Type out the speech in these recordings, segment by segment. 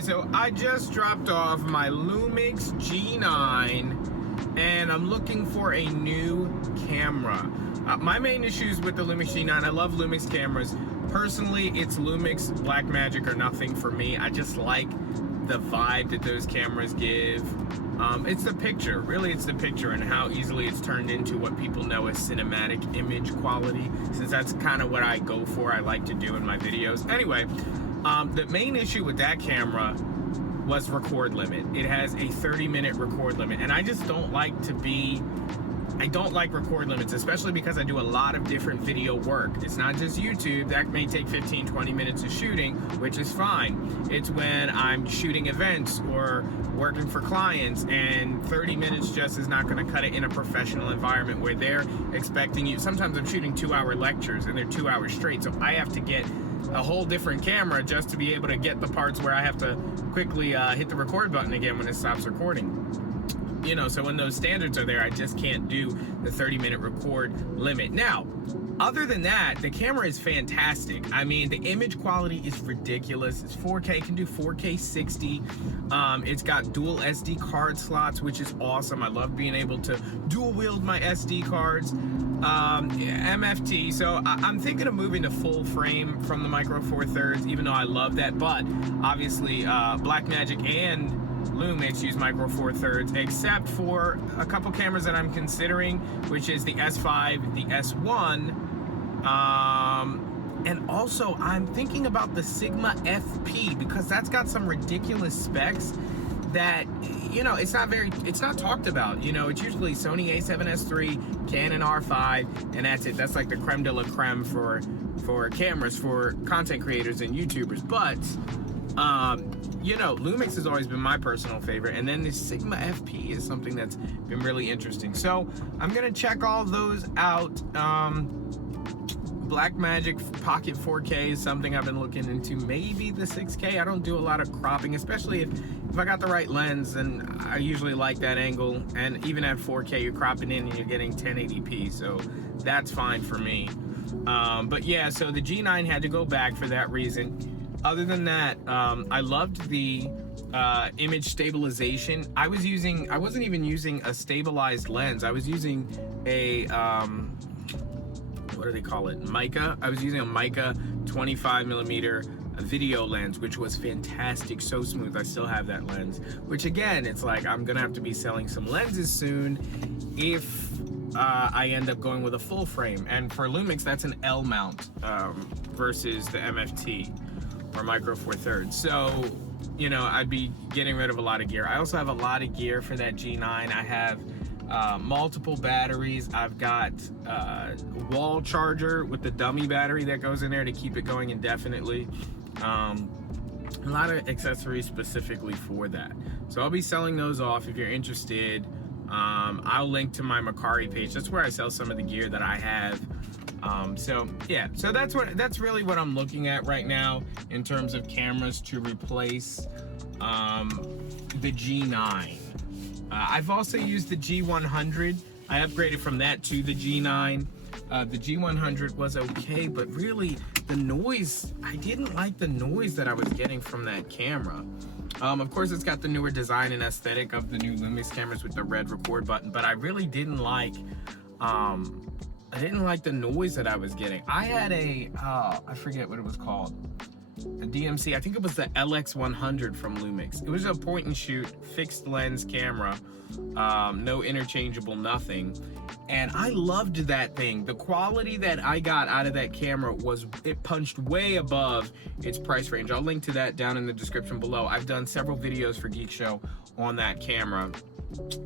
Alright, so I just dropped off my Lumix G9 and I'm looking for a new camera. My main issues with the Lumix G9, I love Lumix cameras. Personally, it's Lumix, Blackmagic or nothing for me. I just like the vibe that those cameras give. It's the picture, really it's the picture and how easily it's turned into what people know as cinematic image quality, since that's kind of what I go for, I like to do in my videos. Anyway, the main issue with that camera was record limit. It has a 30-minute record limit, and I just don't like I don't like record limits, especially because I do a lot of different video work. It's not just YouTube. That may take 15-20 minutes of shooting, which is fine. It's when I'm shooting events or working for clients, and 30 minutes just is not going to cut it in a professional environment where they're expecting you. Sometimes I'm shooting 2-hour lectures and they're 2 hours straight, so I have to get a whole different camera just to be able to get the parts where I have to quickly hit the record button again when it stops recording. You know, so when those standards are there, I just can't do the 30-minute record limit. Now, other than that, the camera is fantastic. I mean, the image quality is ridiculous. It's 4K, can do 4K 60. It's got dual SD card slots, which is awesome. I love being able to dual wield my SD cards. MFT, so I'm thinking of moving to full frame from the Micro Four Thirds, even though I love that, but obviously Blackmagic and Lumix use Micro Four Thirds, except for a couple cameras that I'm considering, which is the S5, the S1, and also I'm thinking about the Sigma FP, because that's got some ridiculous specs that, you know, it's not talked about. You know, it's usually Sony A7S III, Canon R5, and that's it. That's like the creme de la creme for cameras for content creators and YouTubers. But you know, Lumix has always been my personal favorite, and then this Sigma FP is something that's been really interesting. So I'm gonna check all those out. Blackmagic Pocket 4K is something I've been looking into. Maybe the 6K. I don't do a lot of cropping, especially if I got the right lens, and I usually like that angle. And even at 4K, you're cropping in and you're getting 1080p, so that's fine for me. But yeah, so the G9 had to go back for that reason. Other than that, I loved the image stabilization. I wasn't even using a stabilized lens. I was using a what do they call it? Mica. I was using a Mica 25mm video lens, which was fantastic, so smooth. I still have that lens, which again, it's like I'm gonna have to be selling some lenses soon if I end up going with a full frame. And for Lumix, that's an L mount versus the MFT or Micro Four Thirds. So, you know, I'd be getting rid of a lot of gear. I also have a lot of gear for that G9. I have multiple batteries. I've got a wall charger with the dummy battery that goes in there to keep it going indefinitely. A lot of accessories specifically for that. So I'll be selling those off if you're interested. I'll link to my Mercari page. That's where I sell some of the gear that I have. So yeah, so that's really what I'm looking at right now in terms of cameras to replace the G9. I've also used the G100. I upgraded from that to the G9. The G100 was okay, but really the noise, I didn't like the noise that I was getting from that camera. Of course, it's got the newer design and aesthetic of the new Lumix cameras with the red record button, but I really didn't like the noise that I was getting. I had I forget what it was called, a DMC, I think it was the LX100 from Lumix. It was a point and shoot fixed lens camera, no interchangeable, nothing. And I loved that thing. The quality that I got out of that camera it punched way above its price range. I'll link to that down in the description below. I've done several videos for Geek Show on that camera.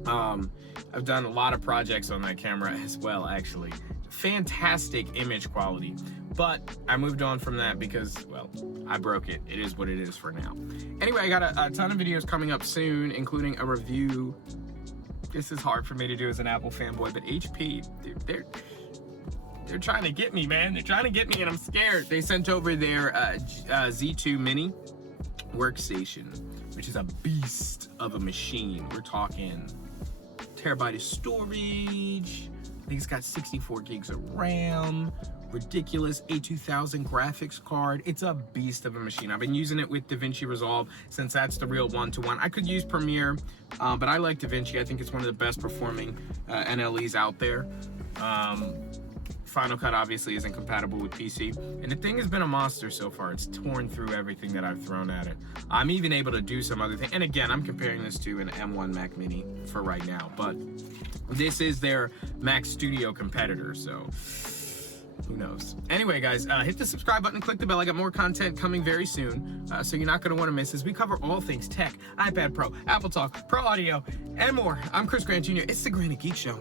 I've done a lot of projects on that camera as well, actually. Fantastic image quality. But I moved on from that because, well, I broke it. It is what it is for now. Anyway, I got a ton of videos coming up soon, including a review. This is hard for me to do as an Apple fanboy, but HP, they're trying to get me, man. They're trying to get me, and I'm scared. They sent over their Z2 Mini workstation, which is a beast of a machine. We're talking terabyte of storage. I think it's got 64 gigs of RAM, ridiculous A2000 graphics card. It's a beast of a machine. I've been using it with DaVinci Resolve since that's the real one-to-one. I could use Premiere, but I like DaVinci. I think it's one of the best performing NLEs out there. Final Cut obviously isn't compatible with PC, and the thing has been a monster so far. It's torn through everything that I've thrown at it. I'm even able to do some other things, and again, I'm comparing this to an M1 Mac Mini for right now, but this is their Mac Studio competitor, so who knows. Anyway, guys, hit the subscribe button, click the bell. I got more content coming very soon, so you're not going to want to miss this. We cover all things tech, iPad Pro, Apple Talk, Pro Audio, and more. I'm Chris Grant Jr. It's the Granite Geek Show.